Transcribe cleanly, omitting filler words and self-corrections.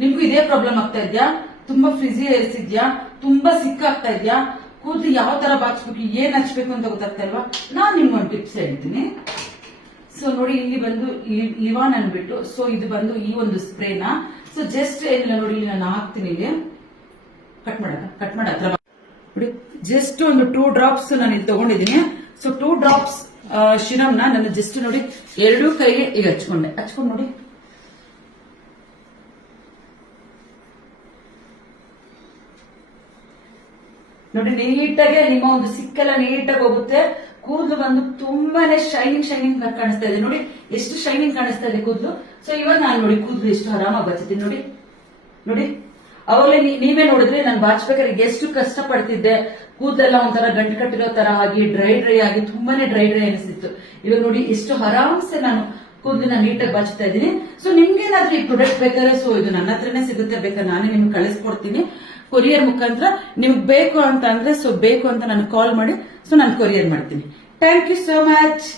ನಿಮ್ಗೂ ಇದೇ ಪ್ರಾಬ್ಲಮ್ ಆಗ್ತಾ ಇದ್ಯಾ? ತುಂಬಾ ಫ್ರಿಜಿ ಹೇರ್ಸ್ ಇದ್ಯಾ? ತುಂಬಾ ಸಿಕ್ ಆಗ್ತಾ ಇದ್ಯಾ? ಕೂದಲು ಯಾವ ತರ ಬಾಚ್ಬೇಕು, ಏನ್ ಹಚ್ಬೇಕು ಅಂತ ಗೊತ್ತಾಗ್ತಾ ಇಲ್ವಾ? ನಾನ್ ನಿಮ್ಗೊಂದು ಟಿಪ್ಸ್ ಹೇಳ್ತೀನಿ. ಸೊ ನೋಡಿ, ಇಲ್ಲಿ ಬಂದು ಲಿವಾನ್ ಅನ್ಬಿಟ್ಟು, ಸೊ ಇದು ಬಂದು ಈ ಒಂದು ಸ್ಪ್ರೇನ. ಸೊ ಜಸ್ಟ್ ಏನಿಲ್ಲ ನೋಡಿ, ನಾನು ಹಾಕ್ತೀನಿ ಇಲ್ಲಿ. ಕಟ್ ಮಾಡ ಹತ್ರ ನೋಡಿ. ಜಸ್ಟ್ ಒಂದು 2 ಡ್ರಾಪ್ಸ್ ನಾನು ಇಲ್ಲಿ ತಗೊಂಡಿದ್ದೀನಿ. ಸೊ 2 ಡ್ರಾಪ್ಸ್ ಶಿರಮ್ನ ನಾನು ಜಸ್ಟ್ ನೋಡಿ 2 ಕೈಗೆ ಈಗ ಹಚ್ಕೊಂಡು ನೋಡಿ. ನೋಡಿ ನೀಟಾಗಿ ನಿಮ್ಮ ಒಂದು ಸಿಕ್ಕೆಲ್ಲ ನೀಟಾಗಿ ಹೋಗುತ್ತೆ. ಕೂದಲು ಬಂದು ತುಂಬಾನೇ ಶೈನಿಂಗ್ ಕಾಣಿಸ್ತಾ ಇದೆ. ನೋಡಿ ಎಷ್ಟು ಶೈನಿಂಗ್ ಕಾಣಿಸ್ತಾ ಇದೆ ಕೂದಲು. ಸೊ ಇವಾಗ ನಾನು ನೋಡಿ ಕೂದಲು ಎಷ್ಟು ಆರಾಮಾಗಿ ಬಚ್ಚಿದ್ದೀನಿ ನೋಡಿ. ಅವಾಗಲೇ ನೀವೇ ನೋಡಿದ್ರೆ ನಾನು ಬಾಚ್ಬೇಕಾದ್ರೆ ಎಷ್ಟು ಕಷ್ಟ ಪಡ್ತಿದ್ದೆ. ಕೂದಲೆಲ್ಲ ಒಂಥರ ಗಂಟು ಕಟ್ಟಿರೋ ತರ ಆಗಿ ಡ್ರೈ ಆಗಿ ತುಂಬಾನೇ ಡ್ರೈ ಅನಿಸ್ತಿತ್ತು. ಇವಾಗ ನೋಡಿ ಎಷ್ಟು ಆರಾಮ್ಸೆ ನಾನು ಕೂದಲನ್ನ ನೀಟಾಗಿ ಬಾಚ್ತಾ ಇದ್ದೀನಿ. ಸೊ ನಿಮ್ಗೇನಾದ್ರೂ ಈ ಪ್ರಾಡಕ್ಟ್ ಬೇಕಾದ್ರೆ, ಸೊ ಇದು ನನ್ನ ಹತ್ರನೇ ಸಿಗುತ್ತೆ, ಬೇಕಾದ್ರೆ ನಾನೇ ನಿಮ್ಗೆ ಕಳಿಸ್ಕೊಡ್ತೀನಿ ಕೊರಿಯರ್ ಮುಖಾಂತರ. ನಿಮ್ಗೆ ಬೇಕು ಅಂತ ಅಂದ್ರೆ, ಸೊ ಬೇಕು ಅಂತ ನನಗೆ ಕಾಲ್ ಮಾಡಿ, ಸೊ ನಾನು ಕೊರಿಯರ್ ಮಾಡ್ತೀನಿ. Thank you so much.